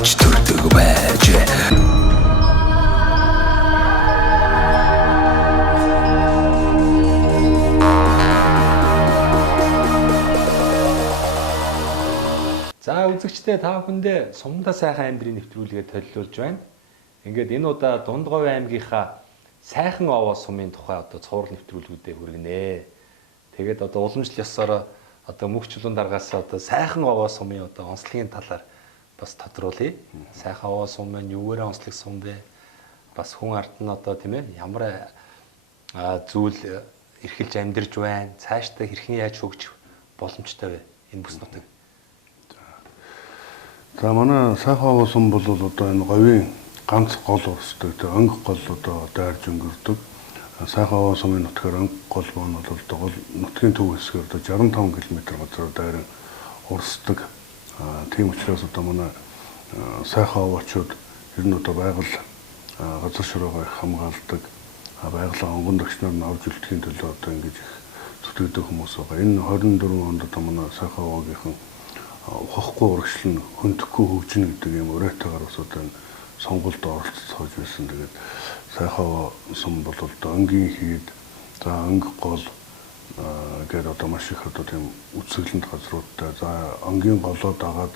хөвч төрдөг байж. За үзэгчдээ та бүхэндээ сумдаа сайхан амьдрын нэвтрүүлгээ төлөвлөж байна. Ингээд энэ удаа Дундгов аймгийнхаа сайхан овоо сумын тухай одоо цуврал нэвтрүүлгүүдэд хүргэнэ. Тэгээд одоо уламжлал ёсоор одоо мөнх чулуун даргаас одоо сайхан овоо сумын одоо онцлогийн талаар бас тодруулъя. Сайхан овоо сум маань юугаараа онцлог сум бэ? Бас хүн ард нь одоо тийм ээ ямар зүйл эрхэлж амьдарч байна? Цаашдаа хэрхэн яаж хөгжих боломжтой вэ? Энэ бүс нутаг. За манай сайхан овоо сум бол одоо энэ говийн ганц гол урсдаг, тэг өнг гол одоо дайрж өнгөрдөг. Сайхан овоо сумын нутгаар өнг гол нь бол одоо нутгийн төв хэсгээр одоо 65 км газар дайран урсдаг. Тийм учраас одоо манай сайхан овоочууд ер нь одоо байгаль газар шуурга хамгаалдаг, байгалийн онгон төгчнөр нь авч үлдэхийн төлөө одоо ингэж их зүтгэдэг хүмүүс байгаа. Энэ 24 онд одоо манай сайхан овоогийнхан ухахгүй урагшлан хөндөхгүй хөгжинэ гэдэг юм уриатайгаар бас одоо энэ сонгуульд оролцож байсан. Тэгээд сайхан овоо сум бол одоо өнгийн хийд, за өнг гол гэдэг одоо маш их одоо тийм үсгэлэнт газруудтай, за өнгийн голоо дагаад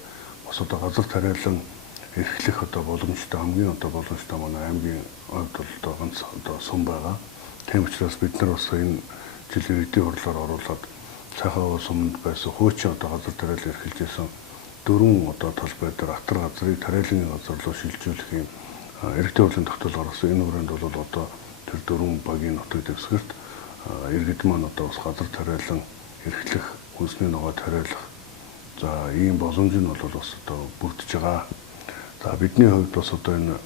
бас одоо газар тариалан эрхлэх одоо боломжтой хамгийн одоо боломжтой манай аймгийн хувьд бол одоо ганц одоо сум байгаа. Тийм учраас бид нар бас энэ жилийн эдийн хурлаар оруулаад сайхан овоо сумд байсан хуучин одоо газар тариалан эрхэлж байсан 4 одоо талбай дээр атар газрыг тариалан газар руу шилжүүлэх юм иргэдийн хурлын тогтоолгоор бас энэ хүрээнд бол одоо тэр 4 багийн нутаг дэвсгэрт иргэд маань одоо бас газар тариалан эрхлэх, хүнсний ногоо тариалах за ийм боломж нь бол бас одоо бүрдэж байгаа. За бидний хувьд бас одоо энэ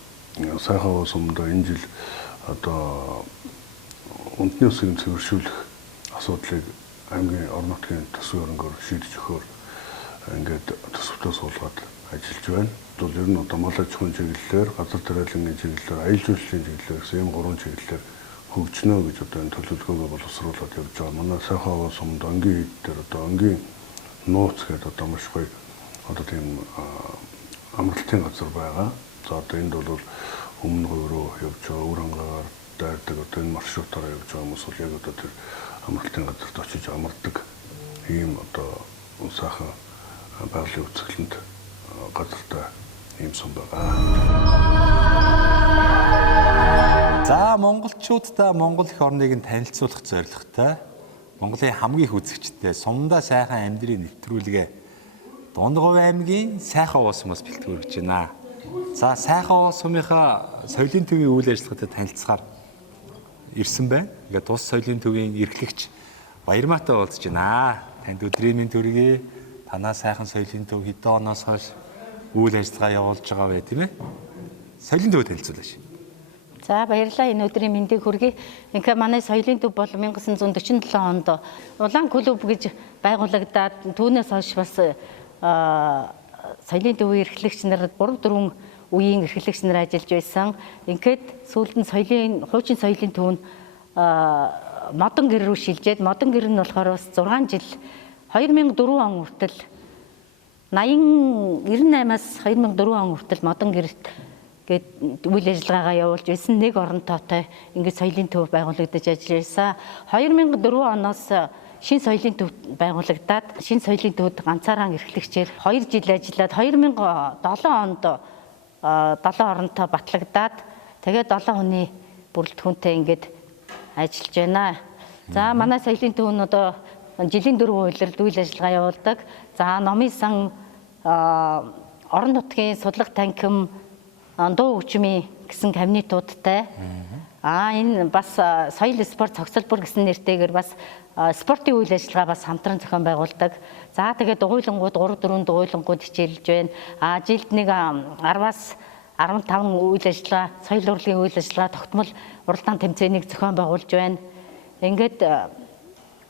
сайхан овоо сумд энэ жил одоо үндэсний үсгийн цэвэршүүлэх асуудлыг аймгийн орон нутгийн төсвийн хөрөнгөөр шийдэж өгөхөөр ингээд төсөвтөө суулгаад ажиллаж байна. Бол ер нь одоо мал аж ахуйн чиглэлээр, газар тариалангийн чиглэлээр, аялал жуулчлалын чиглэлээр гэсэн ийм 3 чиглэлээр хөгжнө гэж одоо энэ төлөвлөгөөгөө боловсруулаад явж байгаа. Манай сайхан овоо сумд өнгийн ид дээр одоо өнгийн нууц гэдэг одоо маш гоё одоо тийм амралтын газар байгаа. За одоо энд бол өмнө говь руу явж байгаа үр ангаар дайрдаг одоо энэ маршрутаараа явж байгаа хүмүүс бол яг одоо тэр амралтын газарт очиж амардаг ийм одоо сайхан байгалийн үзэсгэлэнт газартай ийм сум байгаа. За монголчуудаа Монгол эх орныг нь танилцуулах зорилготой Монголын хамгийн их үзэгчтэй сумдаа сайхан амьдрын нэвтрүүлгээ Дундгов аймгийн сайхан овоо сумаас бэлтгэж байна. За сайхан овоо сумынхаа соёлын төвийн үйл ажиллагаатай танилцахаар ирсэн байна. Ингээд тус соёлын төвийн эрхлэгч Баярмаатай уулзж байна. Танд өдрийн мэнд төргий. Танаа сайхан соёлын төв хэдэн оноос хойш үйл ажиллагаа явуулж байгаа вэ, тийм ээ? Соёлын төв танилцуулаач. За баярлалаа, энэ өдрийн мэндийг хүргэе. Ингээ манай соёлын төв бол 1947 онд Улаан клуб гэж байгуулагдаад түүнээс хойш бас соёлын төвийн эрхлэгч нар 3-4 үеийн эрхлэгч нар ажиллаж байсан. Ингээд сүүлд нь хуучин соёлын төв нь модон гэр рүү шилжээд модон гэр нь болохоор бас 6 жил 2004 он хүртэл 98-аас 2004 он хүртэл модон гэрт гээд үйл ажиллагаагаа явуулж байсан. Нэг оронтойтой ингээд соёлын төв байгуулагдаж ажиллаж байсан. 2004 оноос шинэ соёлын төв байгуулагдаад шинэ соёлын төвд ганцаараа эрхлэгчээр 2 жил ажиллаад 2007 онд 7 оронтой батлагдаад тэгээд 7 хүний бүрэлдэхүүнтэй ингээд ажиллаж байна. За манай соёлын төв нь одоо жилийн 4 үйлрэлд үйл ажиллагаа явуулдаг. За номын сан орон нутгийн судлах танхим дуу хөгжмийн гэсэн кабинетуудтай. Энэ бас соёл спорт цогцлбор гэсэн нэртэйгээр бас спортын үйл ажиллагаа бас хамтран зохион байгуулдаг. За тэгээд дугуйлангууд 3-4 дугуйлангууд хичээлж байна. Жилд нэг 10-аас 15 үйл ажиллагаа, соёл урлагийн үйл ажиллагаа тогтмол уралдаан тэмцээнийг зохион байгуулж байна. Ингээд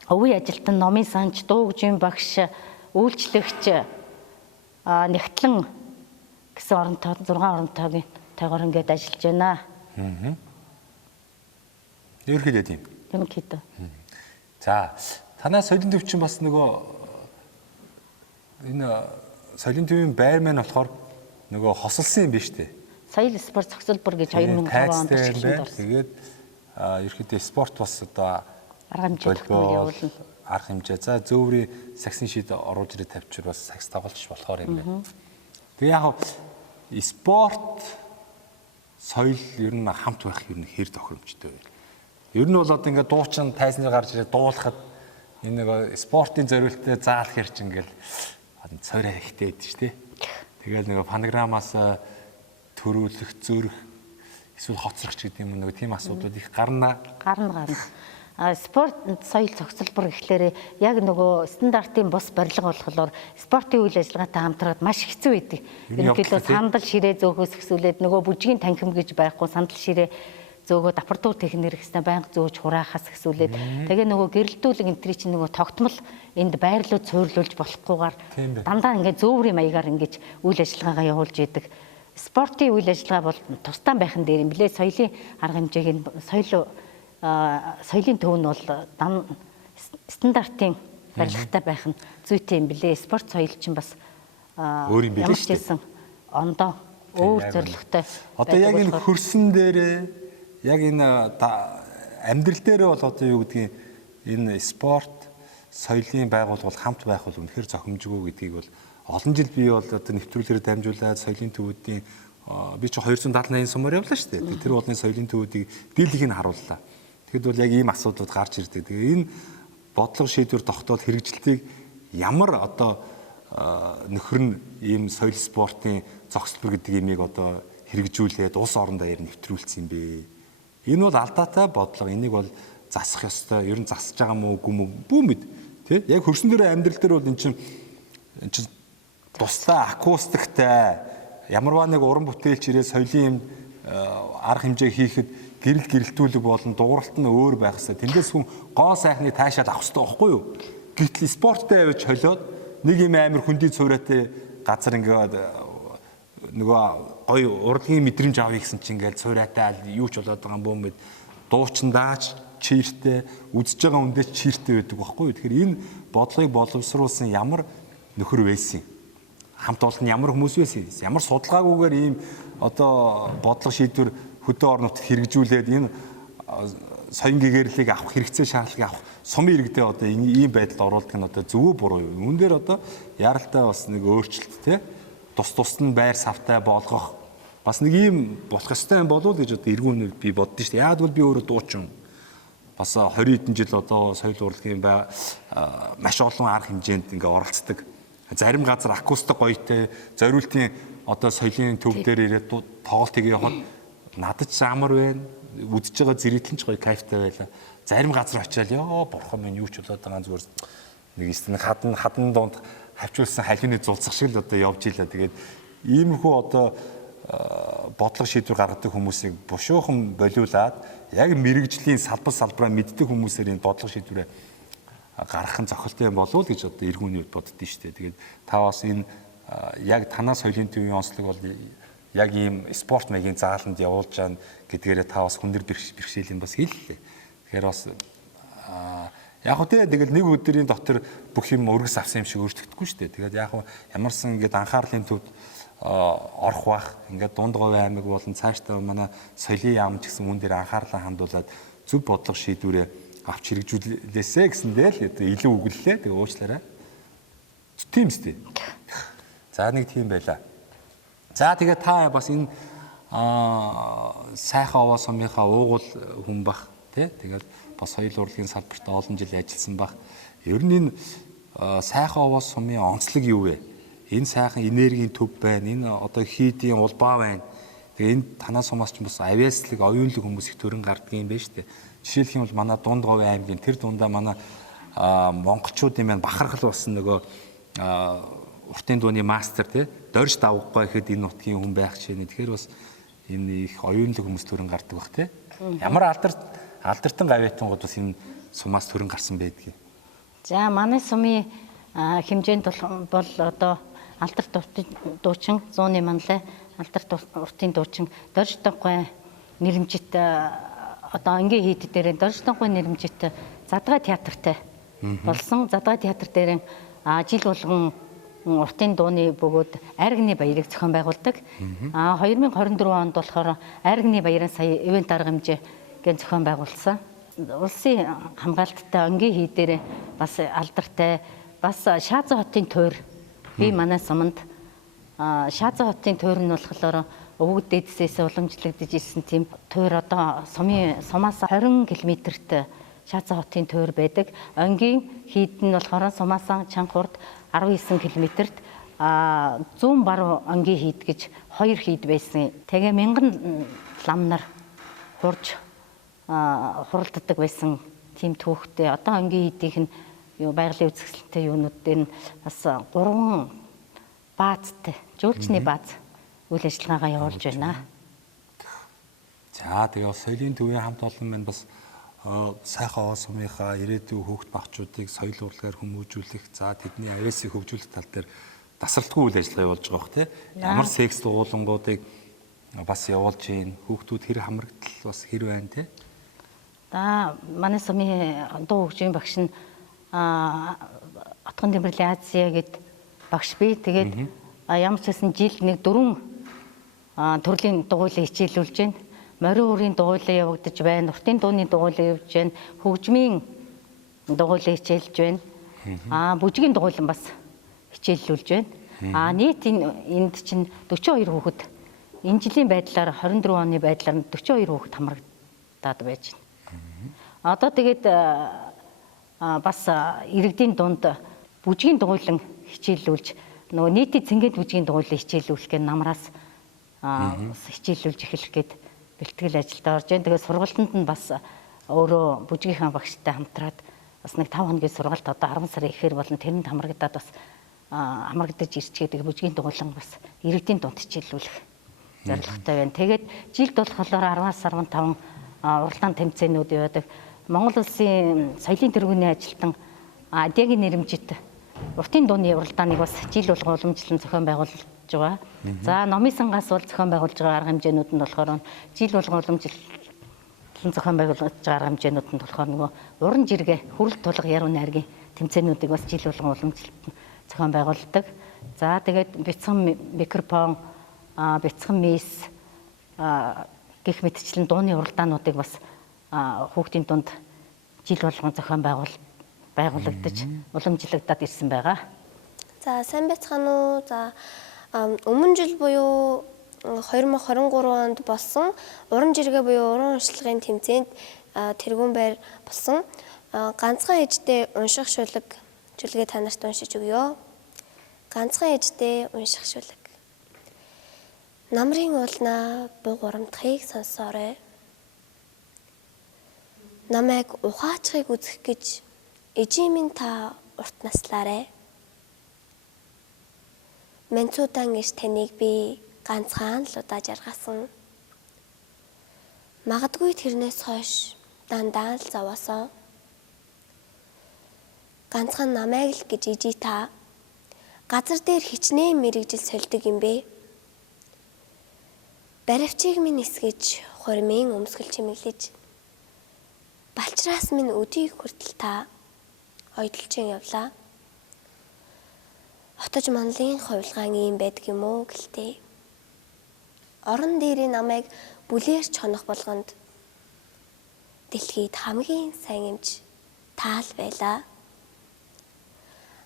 өвийн ажилтан, номын санч, дуу хөгжмийн багш, үйлчлэгч, нэгтлэн гэсэн оронтой 6 оронтойгоор ингээд ажиллаж байна. Ерөнхийдөө тийм. Ерөнхийдөө. За, танаа соёлын төв чинь бас нөгөө энэ соёлын төвийн байр маань болохоор нөгөө хосолсон юм биш үү? Соёл спорт зохицол бүр гэж 2005 онд ашигланд орсон. Тэгээд ерөөхдөө спорт бас одоо Арга хэмжээ тогтмол явуулна. Арга хэмжээ. За зөөврийн саксын шид оруулж ирээд тавьчихвал бас сакс тоглож болохоор юм байна. Тэгээ яг спорт соёл ер нь хамт байх ер нь хэр тохиромжтой вэ? Ер нь бол одоо ингээд дуучин тайзныг гарч ирээд дуулахад энэ нэг спортын зориултаа заалах хэрэг чинь ингээл цорой ихтэй байдаг шүү дээ. Тэгэл нэг фонограммаас төрүүлэх, зөрөх, эсвэл хоцрох ч гэдэг юм нэг тийм асуудал их гарна. Гарна. Спорт соёл зохицолбор гэхлээр яг нөгөө стандартын бус барилга болохоор спортын үйл ажиллагаатай хамтраад маш хэцүү байдаг. Ерөнхийдөө сандал ширээ зөөхөөс эхсүүлээд нөгөө бүжгийн танхим гэж байхгүй сандал ширээ зөөгөө дапартуур техникэр гэснээр байнга зөөж хураахаас эхсүүлээд тэгээ нөгөө гэрэлтүүлэг энтри чинь нөгөө тогтмол энд байрлууд цуурлуулж болохгүйгээр дандаа ингээд зөөврийн маягаар ингэж үйл ажиллагаагаа явуулж идэг. Спортын үйл ажиллагаа бол тусдаа байх нь дээр юм блэ. Соёлын арга хэмжээг нь соёлын төв нь бол стандартын барилгатай байх нь зүйтэй юм блэ. Спорт соёл чинь бас өөр юм билээ шүү дээ. Ондоо өөр зорилготой. Одоо яг энэ хөрсөн дээрээ яг энэ амьдрал дээрээ бол одоо юу гэдгийг энэ спорт соёлын байгуул бол хамт байх бол үнэхээр зохимжгүй гэдгийг бол олон жил би бол одоо нэвтрүүлгээр дамжуулаад соёлын төвүүдийн би ч 270-80 сумаар явлаа шүү дээ. Тэр болны соёлын төвүүдийг дийлхийг нь харууллаа. Тэгэхэд бол яг ийм асуудлууд гарч ирдэг. Тэгээ энэ бодлого шийдвэр тогтоол хэрэгжилтийг ямар одоо нөхөр нь ийм соёл спортын зохицлбор гэдэг имийг одоо хэрэгжүүлээд улс орон даяар нэвтрүүлсэн юм бэ? Энэ бол алдаатай бодлого. Энийг бол засах ёстой. Ер нь засаж байгаа мó үгүй мó бүү мэд. Тэ? Яг хөрсөн дээрээ амьдрал дээр бол эн чинь тусдаа акустиктай ямарваа нэг уран бүтээлч ирээ соёлын юм арга хэмжээ хийхэд гэрэлтүүлэг болон дууралт нь өөр байх хэвээр. Тэндээс хүн гоо сайхныг таашаад авах хэрэгтэй байхгүй юу? Гэтэл спорттой авч холиод нэг юм амар хүндий цуураатай газар ингээд нөгөө гоё урлагийн мэдрэмж авъя гэсэн чинь ингээл цуураатай юу ч болоод байгаа юм бөө мэд дуучин дааж чиртэй үзэж байгаа хүндээ чиртэй байдаг байхгүй юу? Тэгэхээр энэ бодлогыг боловсруулсан ямар нөхөр байсан юм? Хамт олон ямар хүмүүс байсан юм? Ямар судалгаагүйгээр ийм одоо бодлого шийдвэр хөдөө орон нутгад хэрэгжүүлээд энэ соён гэгэрлийг авах хэрэгцээ шаардлагыг авах сумын иргэдээ одоо ийм байдалд оруулдаг нь одоо зөвөө буруу юу? Үүн дээр одоо яралтай бас нэг өөрчлөлт те тус нь байр савтай болгох бас нэг ийм болох ёстой юм болов уу гэж одоо эргүүн би боддоо шүү дээ. Яг бол би өөрөө дуучин бас 20 хэдэн жил одоо соёл урлагийн маш олон арга хэмжээнд ингээ оролцдог. Зарим газар акустик гоётэй зориултын одоо соёлын төв дээр ирээд тоглолт хийгээ явахад надад ч амар байна. Үдж байгаа зэрэглэн ч гоё кайфтай байлаа. Зарим газар очиад ёо бурхан минь юу ч болоод байгаа зүгээр нэг истэн хадан донд хавчулсан халины зулцах шиг л одоо явж ийлээ. Тэгээд иймэрхүү одоо бодлого шийдвэр гаргадаг хүмүүсийг бушуухан болиулаад яг мэрэгжлийн салбараа мэддэг хүмүүсээр энэ бодлого шийдвэрээ гаргах нь зохилтой юм болов уу гэж одоо эргүүний үед боддоо шүү дээ. Тэгээд та бас энэ яг танаа соёлын төвийн онцлог бол яг ийм спорт маягийн зааланд явуулж байгаа гэдгээрээ та бас хүндэр бэрхшээлийн бас хэллээ. Тэгэхээр бас яг үгүй тэгэл нэг өдрийн дотор бүх юм өргөс авсан юм шиг өөрчлөгдөхгүй шүү дээ. Тэгээд яг ямарсан ингээд анхаарлын төвд орох бах ингээд Дундговь аймаг болон цаашдаа манай соёлын яам ч гэсэн үүн дээр анхаарлаа хандуулад зөв бодлого шийдвэрээ авч хэрэгжүүлээсэ гэсэндээ л илүү үгэллээ. Тэгээ уучлаарай. Тийм үстэй. За нэг тийм байла. За тэгээ та бас энэ сайхан овоо сумынхаа уугуул хүн бах тий. Тэгээд бас соёл урлагийн салбарт олон жил ажилласан бах. Ер нь энэ сайхан овоо сумын онцлог юу вэ? Энэ сайхан энергийн төв байна. Энэ одоо хийдийн улбаа байна. Тэгээ энэ танаа сумаас ч бас авиаслаг, оюунлаг хүмүүс их төрөн гардаг юм байна шүү дээ. Жишээлх юм бол манай Дундговь аймгийн тэр дундаа манай монголчуудын маань бахархал болсон нөгөө уртын дууны мастер тий дорж давгахгүй гэхэд энэ нутгийн хүн байх чинь. Тэгэхээр бас энэ их оюунлаг хүмүүс төрөн гардаг бах тий. Ямар алдартан гавьяатангууд бас энэ сумаас төрөн гарсан байдгийг. За манай сумын хэмжээнд бол одоо алдарт дуучин 100-ны манлай алдарт уртын дуучин дорж давггүй нэрмжит одоо ингээ хийд дээр дорж давггүй нэрмжит задгай театртай болсон. Задгай театр дээр жил болгон уртын дууны бөгөөд Айрагны баярыг зохион байгуулдаг. 2024 онд болохоор Айрагны баярын сая ивент арга хэмжээ гэж зохион байгуулсан. Улсын хамгаалттай ангийн хий дээр бас алдартай бас Шаазан хотын тойр би манай суманд Шаазан хотын тойр нь болохоор өвөг дээдсээс уламжлагдж ирсэн тийм тойр одоо сумаас 20 км-т Шаазан хотын тойр байдаг. Ангийн хийд нь болохоор сумаас Чанхурд 19 км-т зүүн баруун ангийн хийд гэж 2 хийд байсан. Тэгээ мянган лам нар хурж хуралддаг байсан тийм түүхтэй. Одоо ангийн хийдийнх нь байгалийн үзэсгэлэнтэй юунууд дээр нь бас 3 баазтай жуулчны бааз үйл ажиллагаагаа явуулж байна. За тэгээ соёлын төвийн хамт олон маань бас сайхан овоо сумынхаа ирээдүйн хүүхд багчуудыг соёл урлагаар хүмүүжүүлэх, за тэдний авиасыг хөгжүүлэх тал дээр тасралтгүй үйл ажиллагаа явуулж байгаа бох тий. Ямар секс дугуулангуудыг бас явуулж гин хүүхдүүд хэр хамрагдал бас хэр байна тий. Манай сумын дуу хөгжмийн багш нь Отгон Тэмрэлийн Азия гэд багш бий. Тэгээд ямар ч гэсэн жилд нэг 4 төрлийн дугуйлан хичээлүүлж байна. Морин үрийн дугуйлан явагдаж байна. Уртын дууны дугуйлан явж байна. Хөгжмийн дугуйлан хичээлж байна. Бүжгийн дугуйлан бас хичээллүүлж байна. Нийт энд чинь 42 хүүхэд энэ жилийн байдлаар 24 оны байдлаар 42 хүүхэд хамрагдаад байж байна. Одоо тэгээд бас иргэдийн дунд бүжгийн дугуйлан хичээллүүлж нөгөө нийтийн цэнгэд бүжгийн дугуйлан хичээллүүлэх гэх намраас хичээллүүлж эхлэх гээд бэлтгэл ажилд орж байна. Тэгээд сургалтанд нь бас өөрөө бүжгийнхаа багштай хамтраад бас нэг 5 хоногийн сургалт одоо 10 сарын ихээр болон тэрэнд хамрагдаад бас хамрагдаж ирчгээд бүжгийн дугуйлан бас иргэдийн дунд хичээллүүлэх зорилготой байна. Тэгээд жилд болохоор 10-аас 15 уралдаан тэмцээнүүд явдаг. Монгол улсын соёлын тэргүүний ажилтан Адягийн нэрэмжит уртын дууны уралдааныг бас жил болго уламжлан зохион байгуулж байгаа. За номын сангаас бол зохион байгуулж байгаа арга хэмжээнүүд нь болохоор жил болго уламжлан зохион байгуулж байгаа арга хэмжээнүүд нь болохоор нөгөө уран жиргээ хүрэл тулга яруу найргийн тэмцээнүүдийг бас жил болго уламжлалт зохион байгуулдаг. За тэгээд бяцхан микрофон, бяцхан мис гэх мэтчлэн дууны уралдаануудыг бас хүүхдийн дунд жил болгон зохион байгуулагдаж уламжлагдаад ирсэн байгаа. За сайн байцгаана уу. За өмнө жил буюу 2023 онд болсон уран жиргээ буюу уран уншлагын тэмцээнд тэргүүн байр болсон ганцхан ээжтэй унших шүлэг жүлгээ та нарт уншиж өгье. Ганцхан ээжтэй унших шүлэг. Намрын уулнаа буг урамтхыг сонсоорой. Намайг ухаачхыг үзэх гэж ижи минь та урт наслаарэ. Менцуудан иш таныг би ганцхан л удаа жаргасан. Магадгүй тэрнээс хойш дандаа л заваасан. Ганцхан намайг л гэж ижи та газар дээр хичнээн мэрэгжил сольдог юм бэ. Баривчийг минь эсгэж хурмын өмсгөл чимэглэж балчраас минь өдийг хүртэл та ойдлчин явлаа. Хотож манлын хувилгаан ийм байдаг юм уу гэлтэй. Орон дээрийн намайг бүлээрч хонох болгонд дэлхийд хамгийн сайн эмч таал байлаа.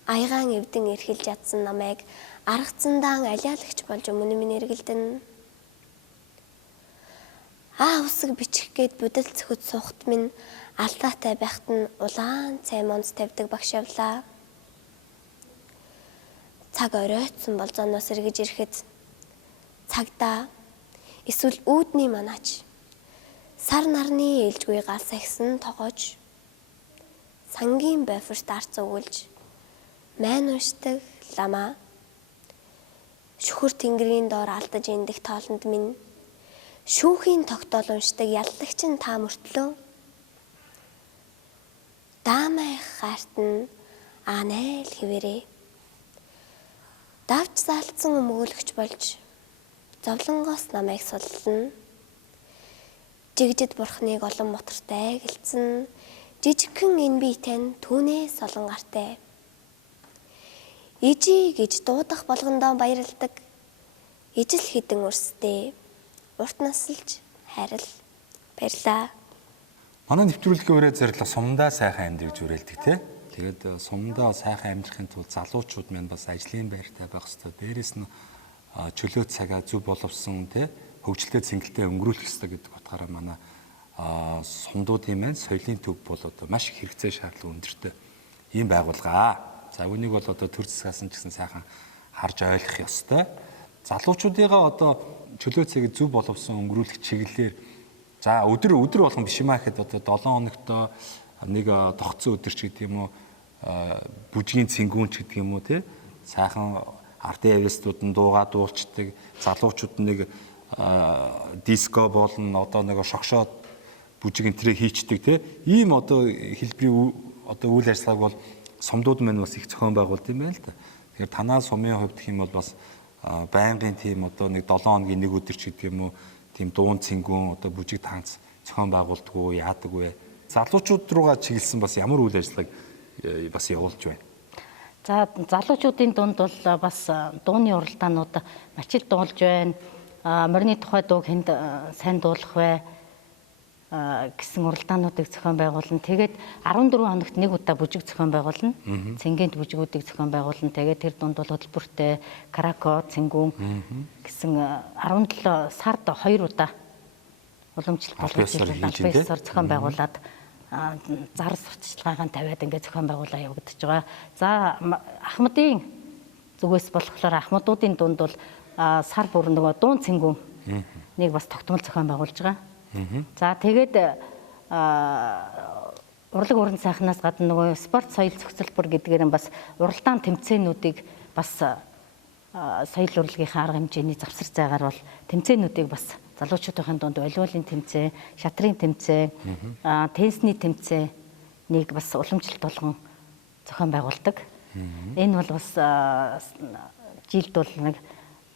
Аягаан эвдэн эрхэлж ядсан намайг аргацсандаан алиалагч болж өмнө минь эргэлдэн. Үсэг бичих гээд бүдэл цөхөд суухт минь алдаатай байхад нь улаан цай монц тавьдаг багш явлаа. Цаг оройтсон болзооноос эргэж ирэхэд цагдаа эсвэл үүдний манаач сар нарны ээлжгүй гал сахисан тогоож сангийн бойфорт арц өгүүлж майн уншдаг лама шүхэр тэнгэрийн доор алдаж эндэх тоолонд минь шүүхийн тогтоол уншдаг яллагчин та мөртлөө даамай хаартан анел хിവэрээ давч заалтсан өмгөөлөгч болж зовлонгоос намайг суллана. Жигжид бурхныг олон мотортой гэлцэн жижигхэн энэ биетэн түүнээ солон гартай. Ижи гэж дуудах болгондоо баярлдаг. Ижил хідэн өрстэй. Урт насалж хайрал. Баярлаа. Манай нэвтрүүлгийн өрөө зорилго сумдаа сайхан амьдрыг зүрэлдэг тий. Тэгээд сумдаа сайхан амьдрахын тулд залуучууд маань бас ажлын байртай байх хэрэгтэй. Дээрээс нь чөлөө цагаа зөв боловсон тий хөгжилтэй цэнгэлтэй өнгөрүүлэх хэрэгтэй гэдэг утгаараа манай сумдуудын маань соёлын төв бол одоо маш их хэрэгцээ шаардлага өндөртэй ийм байгууллага. За үүнийг бол одоо төр засгаас нь ч гэсэн сайхан харж ойлгох ёстой. Залуучуудыгаа одоо чөлөө цагийг зөв боловсон өнгөрүүлэх чиглэлээр за өдөр болгон биш юм аа гэхэд одоо 7 хоногтоо нэг тогтсон өдөр ч гэдэг юм уу бүжгийн цэнгүүн ч гэдэг юм уу тий сайхан ардын авестууд нь дуугаа дуулцдаг залуучууд нэг диско болон одоо нэг шогшоод бүжиг энтрээ хийчдэг тий ийм одоо хэлбэрийн одоо үйл ажиллагааг бол сумдууд маань бас их зохион байгуулд юм байна л да. Тэгэхээр танаа сумын хувьд гэх юм бол бас байнгын тийм одоо нэг 7 хоногийн нэг өдөр ч гэдэг юм уу тийм дуун цэнгүүн одоо бүжиг танц зохион байгуулдаг уу яадаг вэ? Залуучууд руугаа чиглэсэн бас ямар үйл ажиллагааг бас явуулж байна? За залуучуудын дунд бол бас дууны уралдаанууд маш их дуулж байна. Морины тухай дууг хэнд сайн дуулах вэ гэсэн уралдаануудыг зохион байгуулна. Тэгээд 14 хоногт нэг удаа бүжиг зохион байгуулна. Цэнгэнт бүжгүүдийг зохион байгуулна. Тэгээд тэр дунд бол хөтөлбөртэй караоке, цэнгүүн гэсэн 17 сард 2 удаа уламжлалт болгож зохион байгуулад зар сурталчилгаагаа тавиад ингээд зохион байгуулаа явагдаж байгаа. За ахмадын зүгээс болохоор ахмадуудын дунд бол сар бүр нөгөө дуун цэнгүүн нэг бас тогтмол зохион байгуулж байгаа. За тэгээд урлаг уран сайхнаас гадна нөгөө спорт соёл зохицолбор гэдгээр нь бас уралдаан тэмцээнүүдийг бас соёл урлагийнхаа арга хэмжээний завсар зайгаар бол тэмцээнүүдийг бас залуучуудын дунд волейболын тэмцээн, шатрын тэмцээн, теннисний тэмцээнийг бас уламжлалт болгон зохион байгуулдаг. Энэ бол бас жилд бол нэг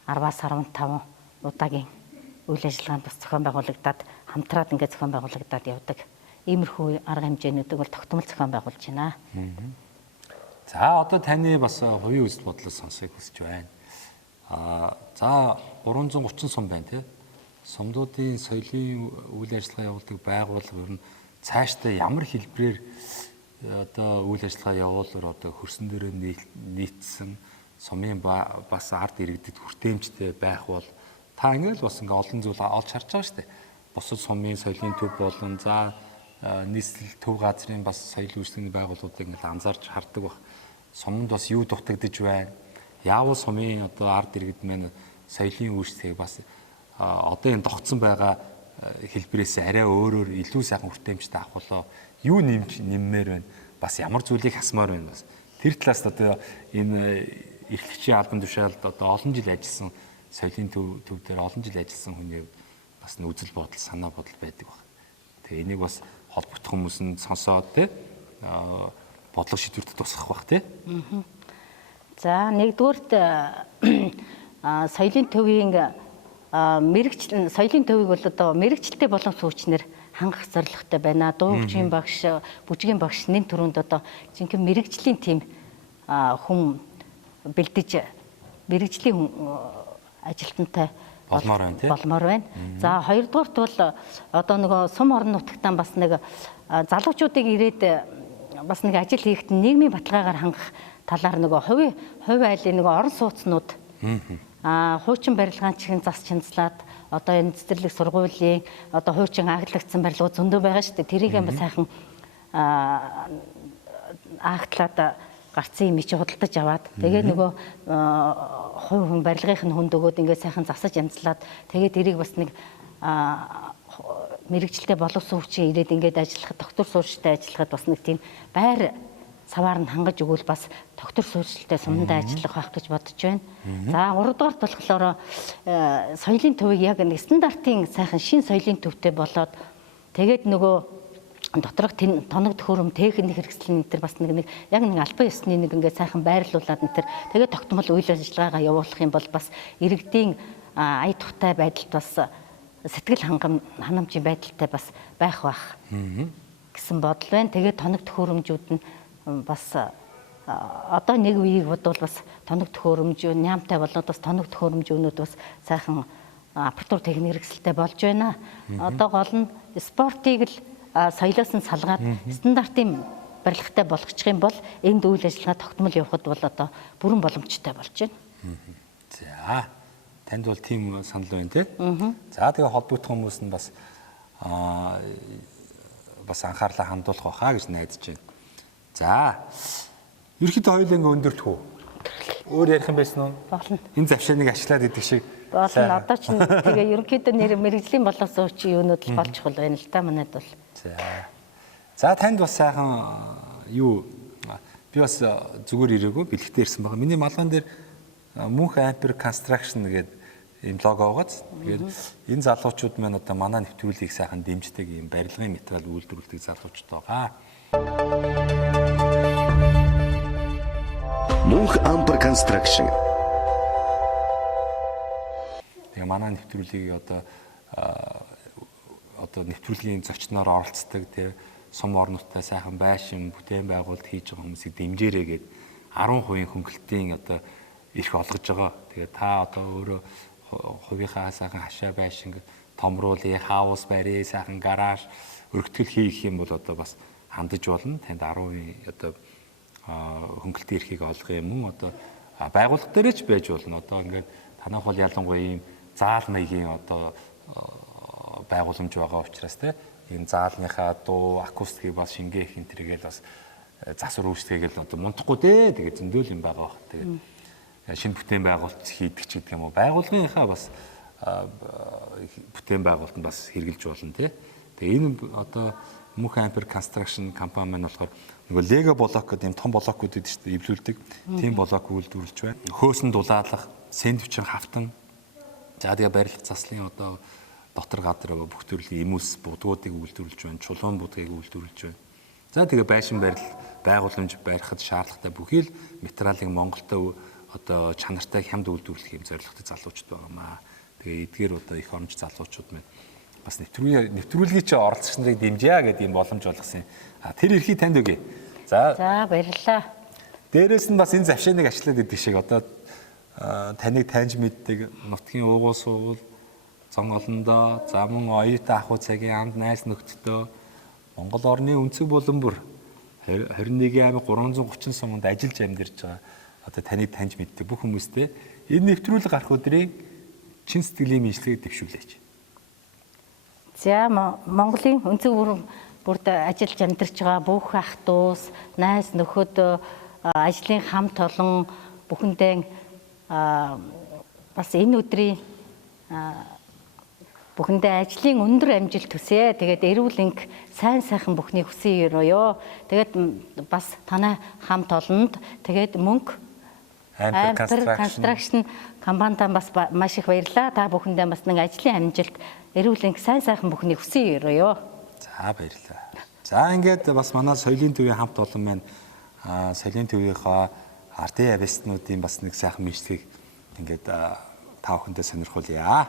10-аас 15 удаагийн үйл ажиллагаанд бас зохион байгуулагдаад хамтраад ингээд зохион байгуулагдаад явдаг. Иймэрхүү арга хэмжээнүүдийг бол тогтмол зохион байгуулж байна. За одоо таны бас хувийн үзэл бодлоо сонсохыг хүсэж байна. За 330 сум байна тий. Сумдуудын соёлын үйл ажиллагаа явуулдаг байгууллага ер нь цаашдаа ямар хэлбэрээр одоо үйл ажиллагаа явуулаар одоо хөрсөн дээр нийцсэн сумын бас ард иргэдэд хүртээмжтэй байх бол та ингээл бас ингээ олон зүйл олж харж байгаа шүү дээ. Бусад сумын соёлын төв болон за нийслэл төв газрын бас соёл үйлчлэгийн байгууллагуудыг ингээл анзаарч хардаг баг. Сумд бас юу дутагдж байна? Яавал сумын одоо ард иргэд маань соёлын үйлчлэгийг бас одоо энэ тогтсон байгаа хэлбэрээс арай өөрөөр илүү сайхан хүртээмжтэй авах болоо юу нэммээр байна? Бас ямар зүйлийг хасмаар байна бас. Тэр талаас одоо энэ эрхлэгчийн албан тушаалд одоо олон жил ажилласан соёлын төв дээр олон жил ажилласан хүний бас нэг үзэл бодол санаа бодол байдаг баг. Тэгээ энийг бас холбогдох хүмүүс нь сонсоод те бодлого шийдвэрт тусах баг те. За нэгдүгээрт соёлын төвийн мэрэгчлэн соёлын төвийг бол одоо мэрэгчлэлтэй болон сүүчнэр хангах зорилготой байна. Дуугчийн багш, бүжгийн багш нэм төрөнд одоо жинхэнэ мэрэгжлийн тим хүн бэлдэж мэрэгжлийн ажилтнтай болмоор байна. За хоёрдугаарт бол одоо нөгөө сум орон нутагтаа бас нэг залуучуудыг ирээд бас нэг ажил хийхэд нийгмийн баталгаагаар хангах талаар нөгөө хувь айлын нөгөө орон сууцнууд хуучин барилгаан чихэн зас чинзлаад одоо энэ цэцэрлэг сургуулийн одоо хуучин ааглагдсан барилгууд зөндөө байгаа шүү дээ. Тэрийг бас сайхан аагтлаад гарцын юм чи худалдаж аваад тэгээд нөгөө хувь хүн барилгын хүнд өгөөд ингээд сайхан засаж янзлаад тэгээд тэрийг бас нэг мэрэгчлээ боловсон хүчин ирээд ингээд ажиллахад доктор суурьштай ажиллахад бас нэг тийм байр саваар нь хангаж өгвөл бас доктор суурьшилтай сумдаа ажиллах байх гэж бодож байна. За 3 дугаарт болохоор соёлын төвийг яг нэг стандартын сайхан шин соёлын төвтэй болоод тэгээд нөгөө доторх тоног төхөөрөм техник хэрэгслийн энэ бас нэг яг нэг албан ёсны нэг ингээд сайхан байрлуулад энэ тэгээд тогтмол үйл ажиллагаагаа явуулах юм бол бас иргэдийн ая тухтай байдалд бас сэтгэл ханамжийн байдалтай бас байх гэсэн бодол байна. Тэгээд тоног төхөөрөмжүүд нь бас одоо нэг үеийг бодвол бас тоног төхөөрөмж, нямтай болоод бас тоног төхөөрөмжнүүд бас сайхан апартур техник хэрэгсэлтэй болж байна. Одоо гол нь спортыг л соёлоос нь салгаад стандартын барилгатай болгочих юм бол энд үйл ажиллагаа тогтмол явахад бол одоо бүрэн боломжтой болж байна. За танд бол тийм санал байна тий. За тэгээ холбогдох хүмүүс нь бас анхаарлаа хандуулах байхаа гэж найдаж байна. За ерөнхийдөө хоёулаа ингээ өндөртөх үү? Өөр ярих юм байсан уу? Болно. Энэ завшааныг ашиглаад идэх шиг. Болно. Одоо ч тэгээ ерөнхийдөө нэр мэрэгжлийн боловсон чи юунууд л болж хол байна л да манайд бол. За танд бас сайхан юу би бас зүгээр ирээгүй бэлэгтээ ирсэн байгаа. Миний малган дээр Мөнх Ампер Construction гэдэг ийм лого байгааз. Тэгээд энэ залуучууд маань одоо манай нэвтрүүлгийг сайхан дэмждэг ийм барилгын материал үйлдвэрлэдэг залуучууд байгаа. Мөнх Ампер Construction. Тэгээ манай нэвтрүүлгийг одоо нэвтрүүлгийн зочноор оролцдог тий сум орнуудтай сайхан байшин бүтээн байгуулалт хийж байгаа хүмүүсийг дэмжээрэй гэд 10% хөнгөлтийн одоо ирэх олгож байгаа. Тэгээ та одоо өөрөө хувийнхаа сайхан хашаа байшин томруулъя, хаус барья, сайхан гараж өргөтгөл хийх юм бол одоо бас хандаж болно. Танд 10% одоо хөнгөлтийн эрхийг олгох юм одоо байгууллага дээрээ ч байж болно. Одоо ингээд танах бол ялангуяа ийм заал маягийн одоо байгууламж байгаа учраас тийм заалныхаа дуу акустикийг бас шингээх энэ төргээл бас засвар үүсгэгээл одоо мунтахгүй дээ. Тэгээ зөндөөл юм байгаа бах. Тэгээ шинэ бүтээн байгуулалт хийдэг ч гэдэг юм уу. Байгууллагынхаа бас бүтээн байгуулалт нь бас хэрэгжилж болно тий. Тэгээ энэ одоо Мөнх Ампер Construction компани маань болохоор нөгөө Лего блок гэдэг юм том блокууд гэдэг чинь эвлүүлдэг. Тийм блок үйлдвэрлэж байна. Хөөсөн дулаалах, сэндвичин хавтан. За тэгээ барилга заслын одоо дотор гадар бүх төрлийн эмүс будгуудыг үйлдвэрлэж байна. Чулуун будгийг үйлдвэрлэж байна. За тэгээ байшин барил байгууламж барихад шаардлагатай бүхий л материалыг Монголд одоо чанартай хямд үйлдвэрлэх юм зорилготой залуучууд байгаамаа. Тэгээ эдгээр одоо их оромж залуучууд маань бас нэвтрүүлгийн чи оролцогч нарыг дэмжээ гэдэг юм боломж олгосон. Тэр эрхийг танд өгье. За баярлалаа. Дээрээс нь бас энэ завшааныг ашиглаад идэх шиг одоо таныг таньж мэддэг нутгийн уугуул суугуул зон олондоо за мөн оюутан ахуй цагийн амд найз нөхдөдөө Монгол орны өнцөг булан бүр 21,330 суманд ажиллаж амьдарч байгаа одоо таныг таньж мэддэг бүх хүмүүстэй энэ нэвтрүүлэг гарах өдрийн чин сэтгэлийн мэдлэгийг дэвшүүлээч. За Монголын өнцөг бүрд ажиллаж амьдарч байгаа бүх ах дүүс, найз нөхөд, ажлын хамт олон бүхэндээ бас энэ өдрийн бүхэндээ ажлын өндөр амжилт хүсье. Тэгээд эрүүл энх сайн сайхан бүхний хүсье өрөөё. Тэгээд бас танай хамт олонд тэгээд Мөнх Ампер Construction компанитаа бас маш их баярлалаа. Та бүхэндээ бас нэг ажлын амжилт, эрүүл энх сайн сайхан бүхний хүсье өрөөё. За баярлалаа. За ингээд бас манай соёлын төвийн хамт олон маань соёлын төвийнхаа ардын авестнуудын бас нэг сайхан мэдлэгийг ингээд та бүхэндээ сонирхуулъя.